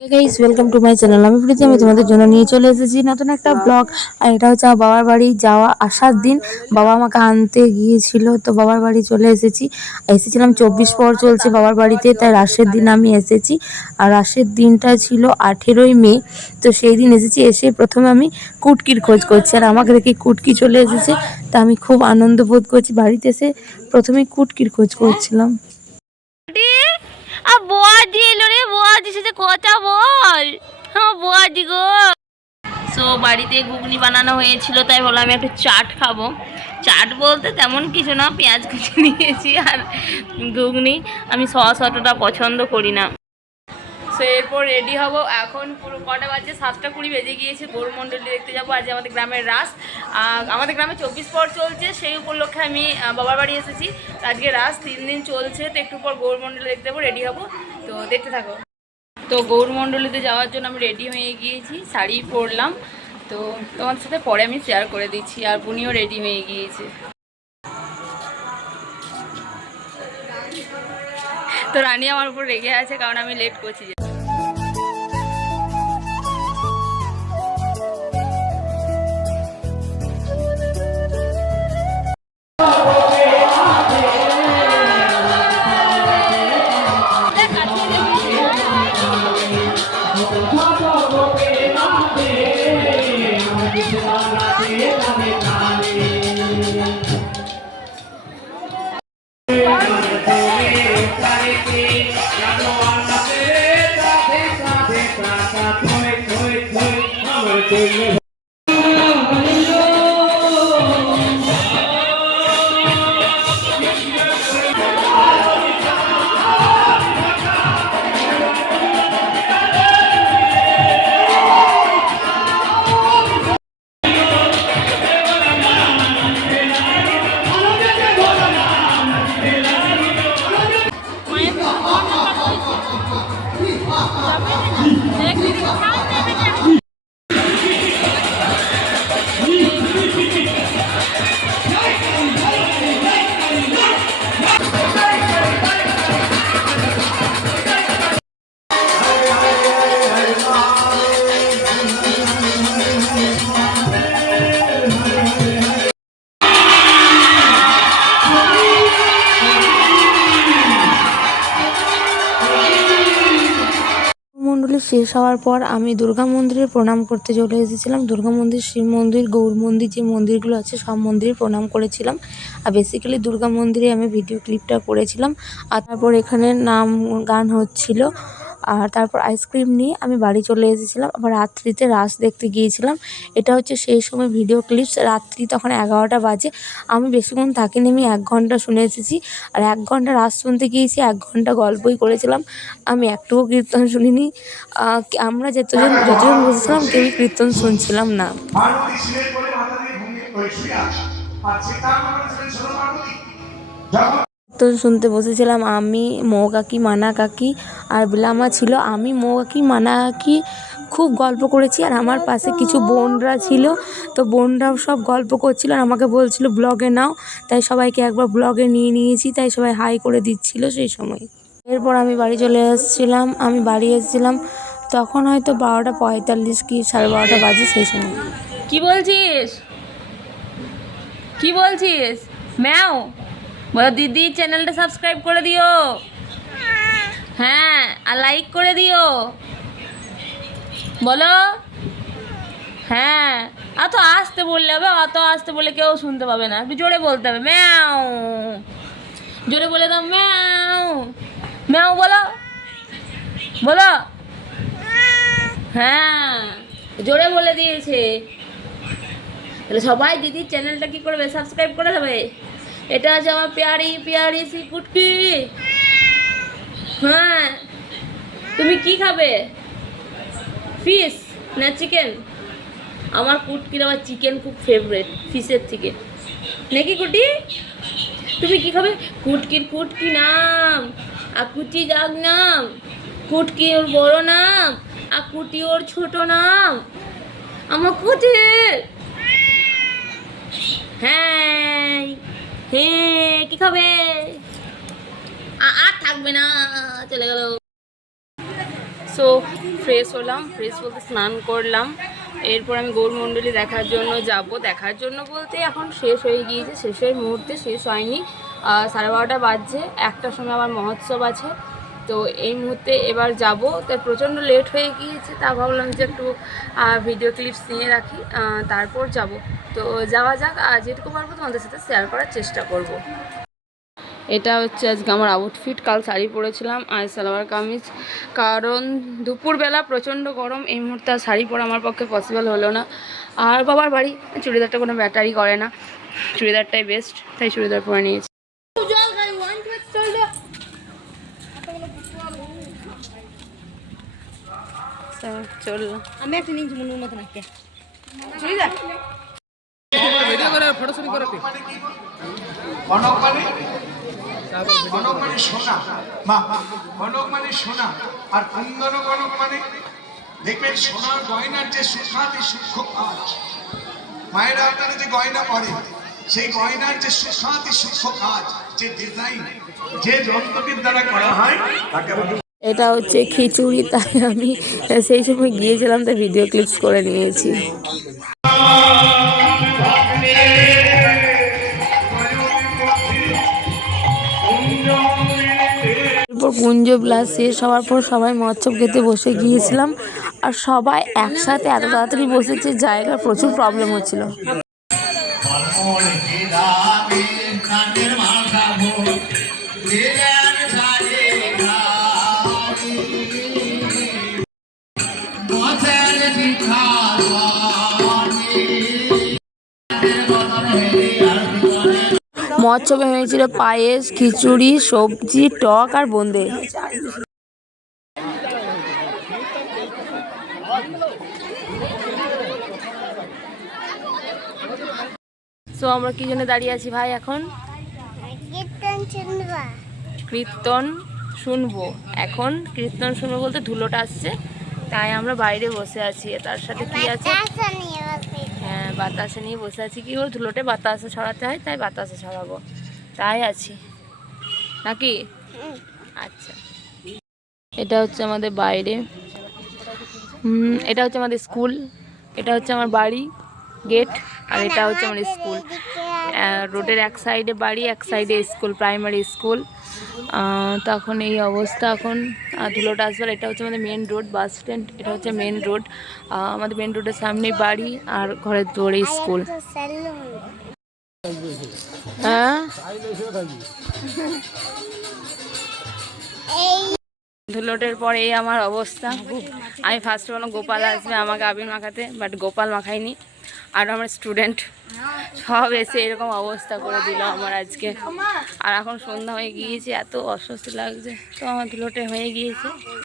Guys welcome to my channel. আমি প্রীতি, আমি তোমাদের জন্য নিয়ে চলে এসেছি নতুন একটা ব্লগ। আর এটা হচ্ছে আমার বাবার বাড়ি যাওয়া আসার দিন। বাবা আমাকে আনতে গিয়েছিল, তো বাবার বাড়ি চলে এসেছিলাম 24 পর চলছে বাবার বাড়িতে, তাই রাসের দিন আমি এসেছি। আর রাসের দিনটা ছিল 18ই মে। তো সেই দিন এসেছি, এসে প্রথমে আমি কুটকির খোঁজ করছি, আর আমাকে দেখে কুটকি চলে এসেছে। তা আমি খুব আনন্দ বোধ করছি। বাড়িতে এসে প্রথমে কুটকির খোঁজ করছিলাম। বুয়াদি এলো রে, বুয়াদির সাথে কথা বল। হ্যাঁ বুয়াদি গো। সো বাড়িতে ঘুগনি বানানো হয়েছিল, তাই বললাম আমি একটু চাট খাবো। চাট বলতে তেমন কিছু না, পেঁয়াজ কুচি নিয়েছি আর ঘুগনি। আমি সস অতটা পছন্দ করি না। সো এরপর রেডি হব। এখন পুরো কটা বাজে, 7:20 বেজে গিয়েছে। গৌরমণ্ডলী দেখতে যাবো। আজ আমাদের গ্রামের রাস। আমাদের গ্রামে 24 পর চলছে, সেই উপলক্ষে আমি বাবার বাড়ি এসেছি। আজকে রাস 3 দিন চলছে, তো একটু পর গৌরমণ্ডলী দেখতে যাবো, রেডি হব। তো দেখতে থাকো। তো গৌরমণ্ডলীতে যাওয়ার জন্য আমি রেডি হয়ে গিয়েছি, শাড়ি পরলাম। তো তোমাদের সাথে পরে আমি শেয়ার করে দিচ্ছি। আর বুনিও রেডি হয়ে গিয়েছে। তো রানী আমার উপর রেগে আছে, কারণ আমি লেট করছি। মণ্ডলী শেষ হওয়ার পর আমি দুর্গা মন্দিরে প্রণাম করতে চলে এসেছিলাম। দুর্গা মন্দির, শিব মন্দির, গৌর মন্দির, যে মন্দিরগুলো আছে সব মন্দিরে প্রণাম করেছিলাম। আর বেসিক্যালি দুর্গা মন্দিরে আমি ভিডিও ক্লিপটা করেছিলাম। আর তারপর এখানে নাম গান হচ্ছিল। আর তারপর আইসক্রিম নিয়ে আমি বাড়ি চলে এসেছিলাম। আবার রাত্রিতে রাস দেখতে গিয়েছিলাম। এটা হচ্ছে সেই সময় ভিডিও ক্লিপস। রাত্রি তখন 11টা বাজে। আমি বেশিক্ষণ থাকিনি, আমি 1 ঘন্টা শুনে এসেছি। আর 1 ঘন্টা রাস শুনতে গিয়েছি, 1 ঘন্টা গল্পই করেছিলাম। আমি একটুও কীর্তন শুনিনি। আমরা যতজন বসেছিলাম কেউই কীর্তন শুনছিলাম না। কীর্তন শুনতে বসেছিলাম আমি, মৌ কাকি, মানা কাকি আর বিলামা ছিল। আমি, মৌ কাকি, মানা কাকি খুব গল্প করেছি। আর আমার পাশে কিছু বোনরা ছিল, তো বোনরাও সব গল্প করছিল আর আমাকে বলছিল ব্লগে নাও। তাই সবাইকে একবার ব্লগে নিয়ে নিয়েছি, তাই সবাই হাই করে দিচ্ছিল সেই সময়। এরপর আমি বাড়ি চলে এসেছিলাম। আমি বাড়ি এসেছিলাম তখন হয়তো 12টা 45 কি 12:30 বাজে সেই সময়। কি বলছিস, কি বলছিস ম্যাও? বলো দিদি চ্যানেলটা সাবস্ক্রাইব করে দিও। হ্যাঁ, আর লাইক করে দিও। বলো হ্যাঁ। অত আসতে বললে হবে, অত আসতে বললে কেউ শুনতে পাবে না। একটু জোরে বলতে হবে, ম্যাও। জোরে বলে দাও, ম্যাও ম্যাও বলো, বলো। হ্যাঁ, জোরে বলে দিয়েছে। তাহলে সবাই দিদির চ্যানেলটা কি করবে, সাবস্ক্রাইব করে দেবে। এটা আছে আমার প্যারি প্যারি সি কুটকি। হ্যাঁ, তুমি কি খাবে, ফিশ না চিকেন? আমার কুটকির আবার চিকেন খুব ফেভারিট ফিশের থেকে, নাকি কুটি? তুমি কি খাবে? কুটকির কুটকি নাম, আর কুচি জাগ নাম, কুটকি ওর বড় নাম, আর কুটি ওর ছোট নাম। আমার কুটি হ্যাঁ হ্যাঁ কি খাবে? আর থাকবে না, চলে গেল। সো সো ফ্রেশ হলাম, ফ্রেশ বলতে স্নান করলাম। এরপর আমি গৌরমণ্ডলী দেখার জন্য যাব। দেখার জন্য বলতে এখন শেষ হয়ে গিয়েছে, শেষের মুহূর্তে, শেষ হয়নি। 12:30 বাজছে, 1টার সময় আবার মহোৎসব আছে। তো এই মুহূর্তে এবার যাব, তাই প্রচণ্ড লেট হয়ে গিয়েছে। তা ভাবলাম যে একটু ভিডিও ক্লিপস নিয়ে রাখি, তারপর যাব। তো যাওয়া যাক, আর যেটুকু পারবো তোমাদের সাথে শেয়ার করার চেষ্টা করব। এটা হচ্ছে আজকে আমার আউটফিট। কাল শাড়ি পরেছিলাম, আজ সালোয়ার কামিজ, কারণ দুপুরবেলা প্রচণ্ড গরম। এই মুহূর্তে আর শাড়ি পরা আমার পক্ষে পসিবল হলো না। আর বাবার বাড়ি, চুড়িদারটা কোনো ব্যাটারি করে না, চুড়িদারটাই বেস্ট, তাই চুড়িদার পরে নিয়েছি। চললো আমি একটা নিয়েছি মনের মতো নাকি গণক মানে সোনা, মা গণক মানে সোনা, আর কুন্দন গণক মানে দেখবেন সোনার গয়নার যে সুখাতি সূক্ষ্ম কাজ, মায়েরা আপনারা যে গয়না পরে, সেই গয়নার যে সুখাতি সূক্ষ্ম কাজ, যে ডিজাইন, যে যন্ত্রটির দ্বারা করা হয় তাকে এটা হচ্ছে খিচুড়ি, তাই আমি সেই সময় গিয়েছিলাম, তাই ভিডিও ক্লিপস করে নিয়েছি। এরপর কুঞ্জ বিলাস শেষ হওয়ার পর সবাই মহোৎসব খেতে বসে গিয়েছিলাম, আর সবাই একসাথে এত তাড়াতাড়ি বসেছে, জায়গার প্রচুর প্রবলেম হচ্ছিল। মহোৎসবে হয়েছিল পায়েস, খিচুড়ি, সবজি, টক আর বোঁদে। সো আমরা কি জন্য দাঁড়িয়ে আছি ভাই এখন? কীর্তন শুনবো। এখন কীর্তন শুনবো বলতে ধুলোটা আসছে, তাই আমরা বাইরে বসে আছি। তার সাথে কি আছে, হ্যাঁ বাতাসে নিয়ে বসে আছি। কি করে ধুলোটে বাতাসে ছড়াতে হয়, তাই বাতাসে ছড়াবো, তাই আছি নাকি। আচ্ছা, এটা হচ্ছে আমাদের বাইরে, এটা হচ্ছে আমাদের স্কুল, এটা হচ্ছে আমার বাড়ি গেট, আর এটা হচ্ছে আমাদের স্কুল। রোডের এক সাইডে বাড়ি, এক সাইডে স্কুল, প্রাইমারি স্কুল। তখন এই অবস্থা, এখন ধুলোটা আসবার। এটা হচ্ছে আমাদের মেন রোড, বাস স্ট্যান্ড, এটা হচ্ছে মেন রোড। আমাদের মেন রোডের সামনে বাড়ি, আর ঘরের দৌড়ে স্কুল। হ্যাঁ, ধুলোটের পরে এই আমার অবস্থা। আমি ফার্স্ট বললাম গোপাল আসবে আমাকে আবির মাখাতে, বাট গোপাল মাখাইনি। আর আমার স্টুডেন্ট সব এসে এরকম অবস্থা করে দিল আমার আজকে। আর এখন সন্ধ্যা হয়ে গিয়েছে, এত অস্বস্তি লাগছে, তো আমার ধুলোটে হয়ে গিয়েছে।